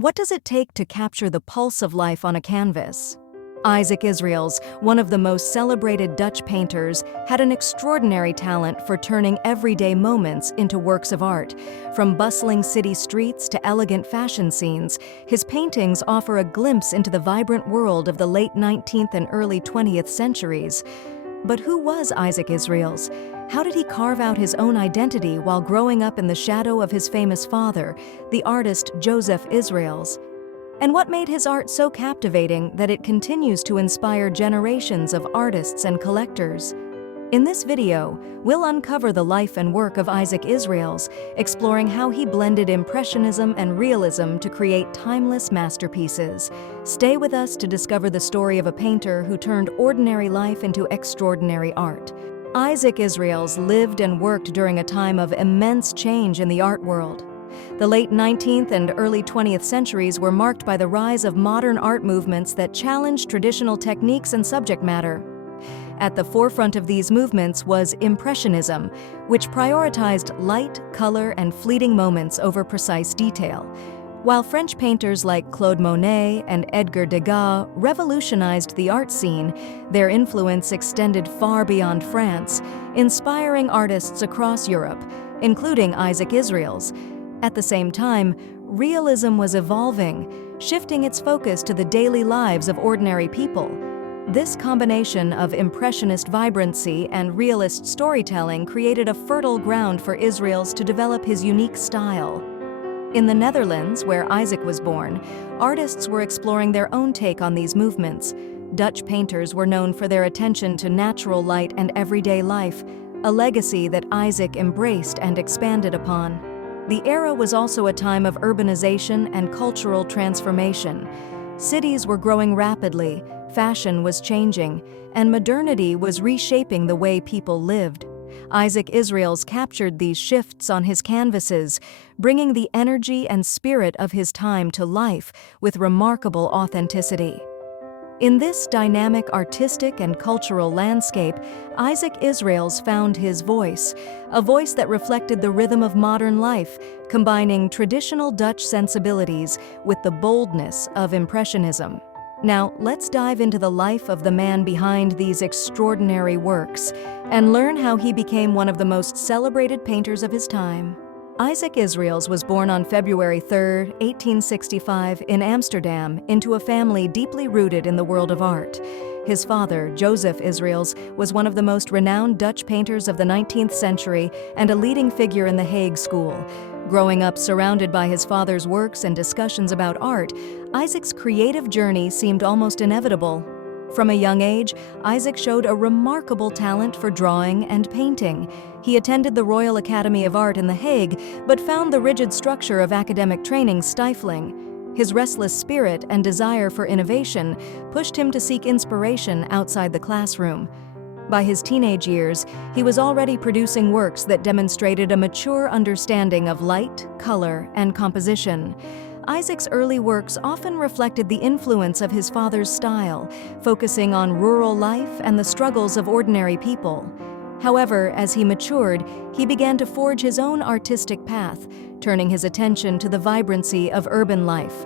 What does it take to capture the pulse of life on a canvas? Isaac Israëls, one of the most celebrated Dutch painters, had an extraordinary talent for turning everyday moments into works of art. From bustling city streets to elegant fashion scenes, his paintings offer a glimpse into the vibrant world of the late 19th and early 20th centuries. But who was Isaac Israëls? How did he carve out his own identity while growing up in the shadow of his famous father, the artist Joseph Israëls? And what made his art so captivating that it continues to inspire generations of artists and collectors? In this video, we'll uncover the life and work of Isaac Israëls, exploring how he blended Impressionism and realism to create timeless masterpieces. Stay with us to discover the story of a painter who turned ordinary life into extraordinary art. Isaac Israëls lived and worked during a time of immense change in the art world. The late 19th and early 20th centuries were marked by the rise of modern art movements that challenged traditional techniques and subject matter. At the forefront of these movements was Impressionism, which prioritized light, color, and fleeting moments over precise detail. While French painters like Claude Monet and Edgar Degas revolutionized the art scene, their influence extended far beyond France, inspiring artists across Europe, including Isaac Israëls. At the same time, realism was evolving, shifting its focus to the daily lives of ordinary people. This combination of Impressionist vibrancy and realist storytelling created a fertile ground for Israëls to develop his unique style. In the Netherlands, where Isaac was born, artists were exploring their own take on these movements. Dutch painters were known for their attention to natural light and everyday life, a legacy that Isaac embraced and expanded upon. The era was also a time of urbanization and cultural transformation. Cities were growing rapidly, fashion was changing, and modernity was reshaping the way people lived. Isaac Israëls captured these shifts on his canvases, bringing the energy and spirit of his time to life with remarkable authenticity. In this dynamic artistic and cultural landscape, Isaac Israëls found his voice, a voice that reflected the rhythm of modern life, combining traditional Dutch sensibilities with the boldness of Impressionism. Now, let's dive into the life of the man behind these extraordinary works and learn how he became one of the most celebrated painters of his time. Isaac Israëls was born on February 3, 1865, in Amsterdam, into a family deeply rooted in the world of art. His father, Joseph Israëls, was one of the most renowned Dutch painters of the 19th century and a leading figure in the Hague School. Growing up surrounded by his father's works and discussions about art, Isaac's creative journey seemed almost inevitable. From a young age, Isaac showed a remarkable talent for drawing and painting. He attended the Royal Academy of Art in The Hague, but found the rigid structure of academic training stifling. His restless spirit and desire for innovation pushed him to seek inspiration outside the classroom. By his teenage years, he was already producing works that demonstrated a mature understanding of light, color, and composition. Isaac's early works often reflected the influence of his father's style, focusing on rural life and the struggles of ordinary people. However, as he matured, he began to forge his own artistic path, turning his attention to the vibrancy of urban life.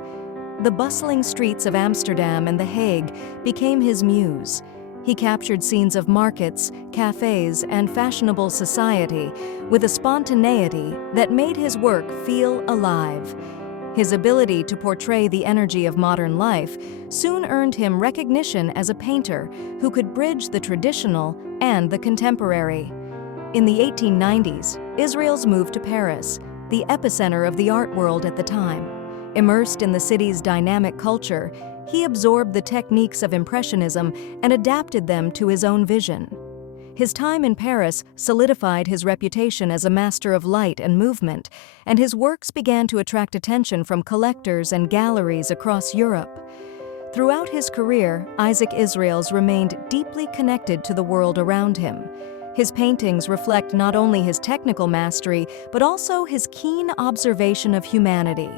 The bustling streets of Amsterdam and The Hague became his muse. He captured scenes of markets, cafes, and fashionable society with a spontaneity that made his work feel alive. His ability to portray the energy of modern life soon earned him recognition as a painter who could bridge the traditional and the contemporary. In the 1890s, Israëls moved to Paris, the epicenter of the art world at the time. Immersed in the city's dynamic culture, he absorbed the techniques of Impressionism and adapted them to his own vision. His time in Paris solidified his reputation as a master of light and movement, and his works began to attract attention from collectors and galleries across Europe. Throughout his career, Isaac Israëls remained deeply connected to the world around him. His paintings reflect not only his technical mastery, but also his keen observation of humanity.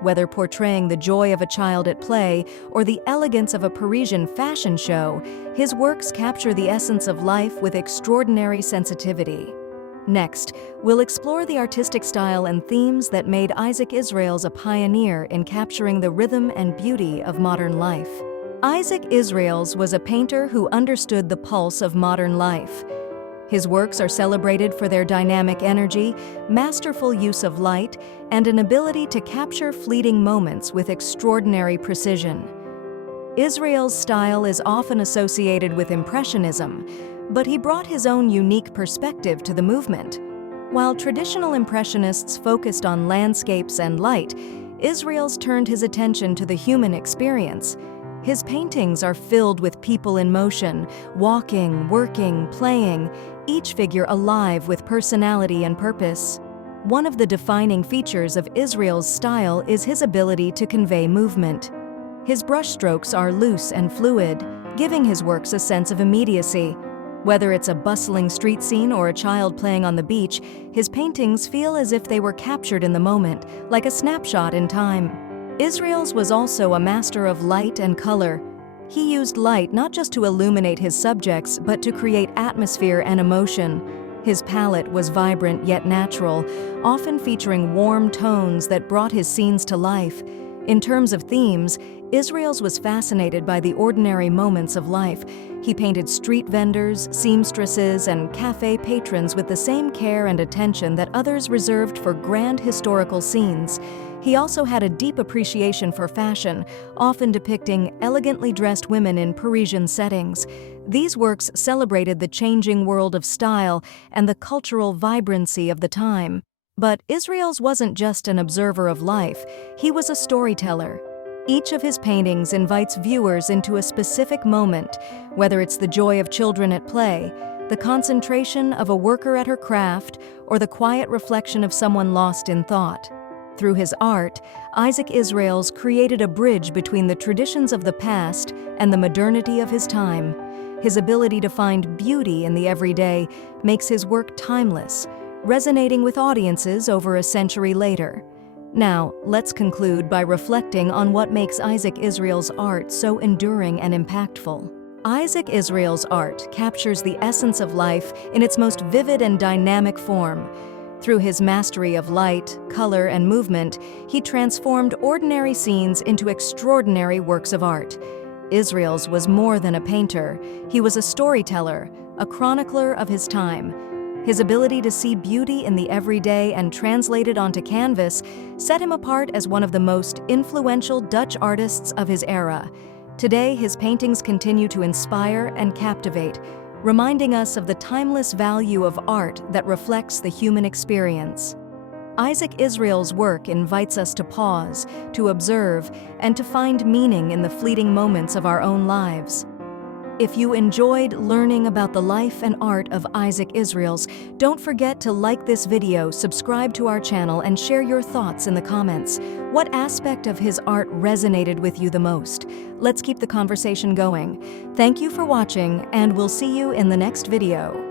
Whether portraying the joy of a child at play or the elegance of a Parisian fashion show, his works capture the essence of life with extraordinary sensitivity. Next, we'll explore the artistic style and themes that made Isaac Israëls a pioneer in capturing the rhythm and beauty of modern life. Isaac Israëls was a painter who understood the pulse of modern life. His works are celebrated for their dynamic energy, masterful use of light, and an ability to capture fleeting moments with extraordinary precision. Israël's style is often associated with Impressionism, but he brought his own unique perspective to the movement. While traditional Impressionists focused on landscapes and light, Israëls turned his attention to the human experience. His paintings are filled with people in motion, walking, working, playing, each figure alive with personality and purpose. One of the defining features of Israël's style is his ability to convey movement. His brushstrokes are loose and fluid, giving his works a sense of immediacy. Whether it's a bustling street scene or a child playing on the beach, his paintings feel as if they were captured in the moment, like a snapshot in time. Israëls was also a master of light and color. He used light not just to illuminate his subjects, but to create atmosphere and emotion. His palette was vibrant yet natural, often featuring warm tones that brought his scenes to life. In terms of themes, Israëls was fascinated by the ordinary moments of life. He painted street vendors, seamstresses, and cafe patrons with the same care and attention that others reserved for grand historical scenes. He also had a deep appreciation for fashion, often depicting elegantly dressed women in Parisian settings. These works celebrated the changing world of style and the cultural vibrancy of the time. But Israëls wasn't just an observer of life, he was a storyteller. Each of his paintings invites viewers into a specific moment, whether it's the joy of children at play, the concentration of a worker at her craft, or the quiet reflection of someone lost in thought. Through his art, Isaac Israëls created a bridge between the traditions of the past and the modernity of his time. His ability to find beauty in the everyday makes his work timeless, resonating with audiences over a century later. Now, let's conclude by reflecting on what makes Isaac Israëls' art so enduring and impactful. Isaac Israëls' art captures the essence of life in its most vivid and dynamic form. Through his mastery of light, color, and movement, he transformed ordinary scenes into extraordinary works of art. Israëls was more than a painter. He was a storyteller, a chronicler of his time. His ability to see beauty in the everyday and translate it onto canvas set him apart as one of the most influential Dutch artists of his era. Today, his paintings continue to inspire and captivate, reminding us of the timeless value of art that reflects the human experience. Isaac Israëls' work invites us to pause, to observe, and to find meaning in the fleeting moments of our own lives. If you enjoyed learning about the life and art of Isaac Israëls, don't forget to like this video, subscribe to our channel, and share your thoughts in the comments. What aspect of his art resonated with you the most? Let's keep the conversation going. Thank you for watching, and we'll see you in the next video.